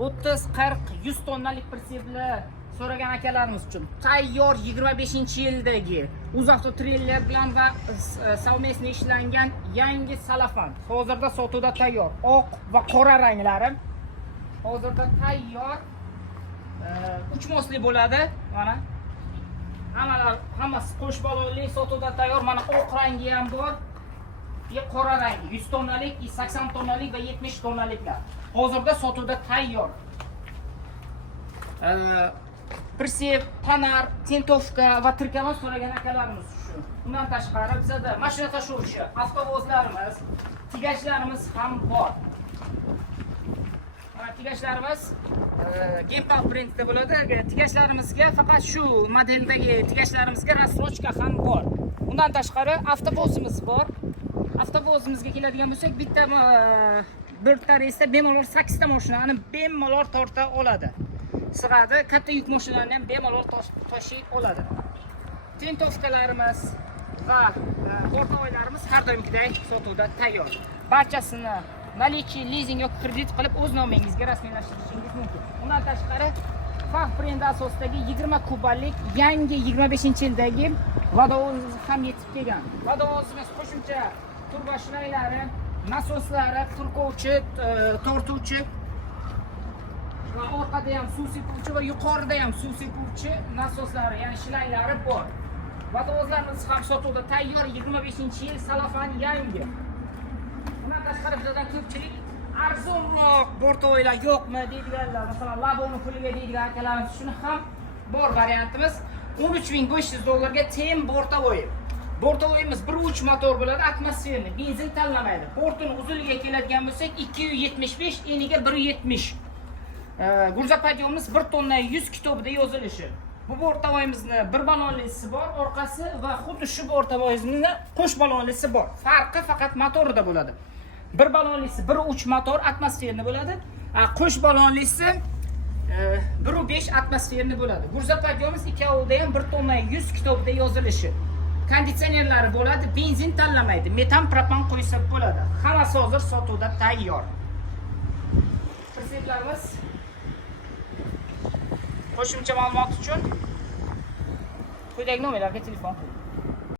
30-40 100 tonnalik pritsepli so'ragan akalarimiz uchun tayyor 25-yildagi UzAvto treyler bilan va savmesni ishlangan yangi salafan. Hozirda sotuvda tayyor. Oq va qora ranglari. Hozirda tayyor 3 mosli bo'ladi. Mana hammasi qo'sh balonli sotuvda tayyor. Mana oq rangi ham bor. Qora rangi 100 tonnalik, 80 tonnalik va 70 tonnaliklar. Hozirda sotuvda tayyor. Pritsep, panar, tentovka va tirkamon so'ragan akalarimiz shu. Undan tashqari bizda mashina tashuvchi, avtovozlarimiz, tigachlarimiz ham bor. Mana tigachlarimiz Gempal brendida bo'ladi. Tigachlarimizga faqat shu modeldagi tigachlarimizga rassrochka ham bor. Undan tashqari avtovozimiz bor. Avtovozimizga keladigan bo'lsak, bitta bir reysda bemalol 8 ta mashinani bemalol torta oladi. Sig'adi, katta yuk mashinalarini ham bemalol tashib oladi. Tentovkalarimiz va o'rtoqlarimiz har doimgidek sotuvda tayyor. Barchasini nalichi, lizing yoki kredit qilib o'z nomingizga rasmiylashtirishingiz mumkin. Undan tashqari Faf brendi asosidagi 20 kubalik yangi 25-yildagi vodovozimiz ham yetib kelgan. Vodovozimiz qo'shimcha turbo shinaylari, nasoslari, turkovchi, tortuvchi va orqada ham suv sepuvchi va yuqorida ham suv sepuvchi nasoslari, ya'ni shinaylari bor. Vodovozlarimiz ham sotuvda tayyor 25-yil salafan yangi. Bundan tashqari bizdan ko'pchilik arzonroq bortovoylar yo'qmi deydiganlar, masalan, laboni puliga deydigan akalarimiz shuni ham bor variantimiz. 13.500 dollarga tem bortovoy. Bortovoyimiz 1.3 motor bo'ladi, atmosferni, benzin tanlamaydi. Bortini uzunligiga keladigan bo'lsak 275, eniga 170. Gurza podiyomimiz 1 tonna 100 kitobida yozilishi. Bu bortovoyimizni bir balonlisi bor, orqasi va xuddi shu bortovoyimizni qo'sh balonlisi bor. Farqi faqat motorida bo'ladi. Bir balonlisi 1.3 motor atmosferni bo'ladi. Qo'sh balonlisi 1.5 atmosferni bo'ladi. Gurza podiyomimiz ikkovida ham 1 tonna 100 kitobida yozilishi. Konditsionerlari bo'ladi, benzin tanlamaydi, metan propan qo'ysa bo'ladi. Hammasi hozir sotuvda tayyor. Pritseplarimiz qo'shimcha ma'lumot uchun quyidagi nomerlarga telefon qiling.